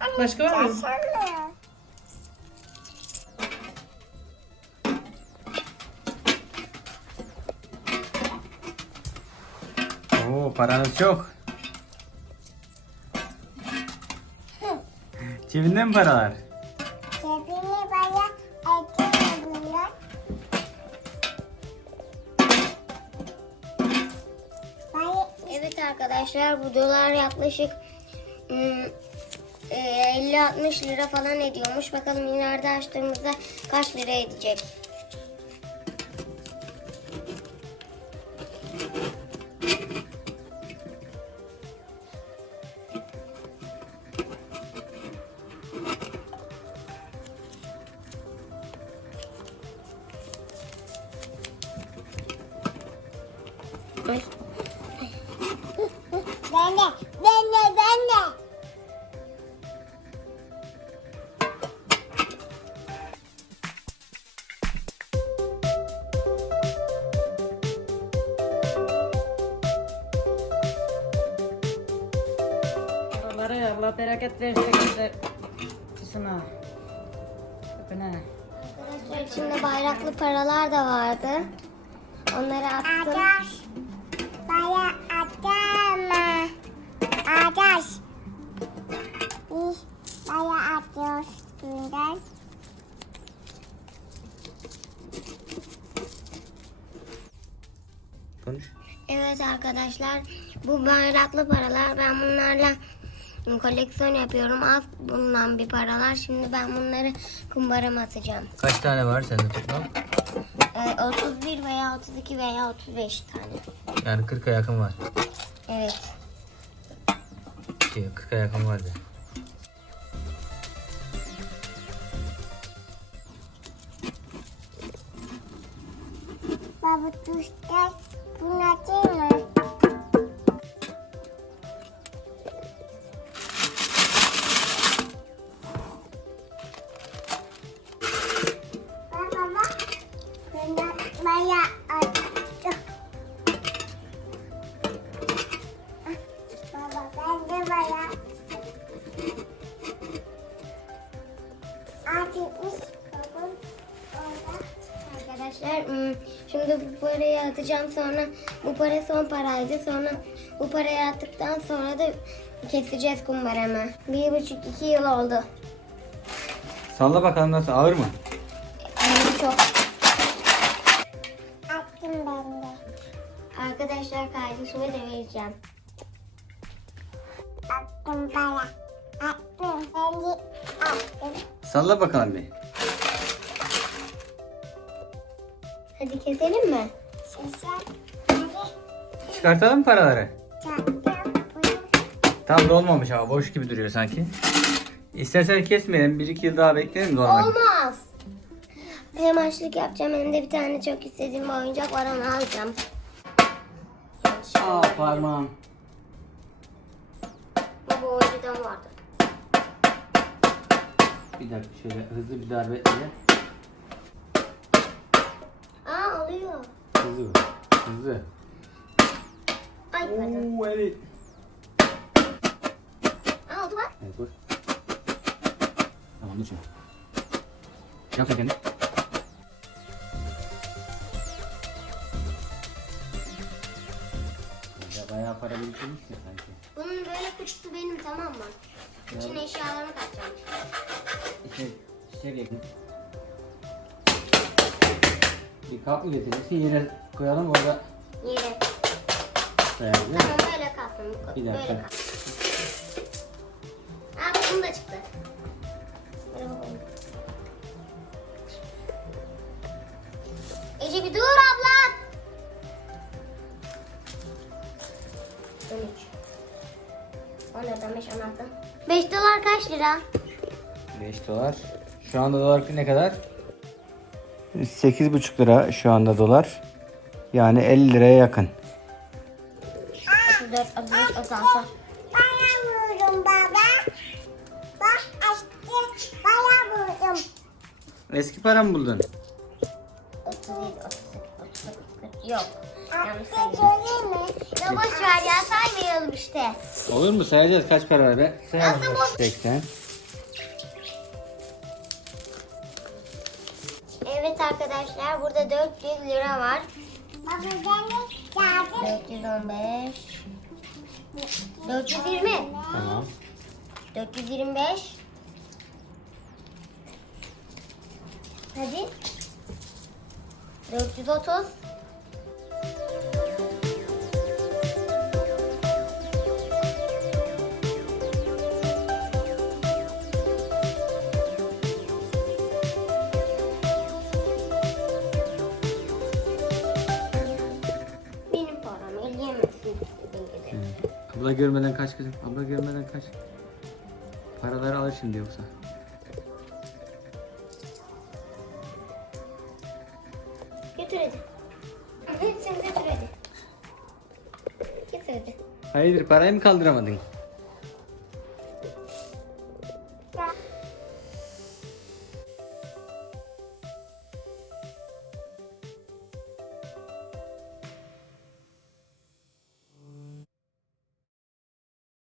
anne. Başka var mı? Oo paranız çok. Cebinde mi paralar? Arkadaşlar bu dolar yaklaşık ım, e, 50-60 lira falan ediyormuş. Bakalım ileride açtığımızda kaç lira edecek. Ay, ben de, ben de. Paraları Allah bereket versin. de Sana. Öpene. Arkadaşlar içinde bayraklı paralar da vardı. Onları attım. Adaş. Atıyoruz günden. Konuş. Evet arkadaşlar bu bayraklı paralar ben bunlarla koleksiyon yapıyorum. Az bulunan bir paralar. Şimdi ben bunları kumbarama atacağım. Kaç tane var sende toplam? Ee, 31 veya 32 veya 35 tane. Yani 40'a yakın var. Evet. Şey, 40'a yakın vardı. Baba tuşta bunu atayım mı? Baba bak. Ben de bana Arkadaşlar hmm, şimdi bu parayı atacağım sonra bu para son paraydı sonra bu parayı attıktan sonra da keseceğiz kumbaramı. Bir buçuk iki yıl oldu. Salla bakalım nasıl ağır mı? Yani çok. Attım ben de. Arkadaşlar kardeşime de vereceğim. Attım bana. Attım. Ben de attım. Salla bakalım bir. Hadi keselim mi? Çıkartalım mı paraları? Tam dolmamış ama boş gibi duruyor sanki. İstersen kesmeyelim. 1-2 yıl daha bekleyelim dolana. Olmaz. Hem açlık yapacağım hem de bir tane çok istediğim bir oyuncak var onu alacağım. Aa parmağım. Bu oyuncadan vardı. Bir dakika şöyle hızlı bir darbe ile. Hızlı. Hızlı. Ay pardon. Oo evet. Aa oldu bak. Evet vur. Tamam dur şimdi. Yap sen kendin. Ya bayağı para biriktirmişsin sanki. Bunun böyle kutusu benim tamam mı? İçine eşyalarımı katacağım. İşte çiçek yakın. Bir kap mı getirirsin yere koyalım orada Yere. koyarız değil mi? Tamam böyle kalsın. bu- Bir dakika. Böyle kalsın. Aa bak da çıktı. Böyle bakalım. Ece bir dur abla. 13. 14, 15, 16. 5 dolar kaç lira? 5 dolar. Şu anda dolar ne kadar? 8,5 lira şu anda dolar. Yani 50 liraya yakın. 34, 35, 36. Bana vurdum baba. Bak açtı. Bana vurdum. Eski para mı buldun? 37, 38, 39, 40. Yok. Yanlış saydım. Ya boş ver ya saymayalım işte. Olur mu? Sayacağız kaç para var be? Sayalım. Aslında bu- 80. arkadaşlar burada 400 lira var. Baba ben de geldim. 415. 420. Tamam. 425. Hadi. 430. Abla görmeden kaç kızım. Abla görmeden kaç. Paraları al şimdi yoksa. Götür hadi. Hepsini götür Hayırdır parayı mı kaldıramadın?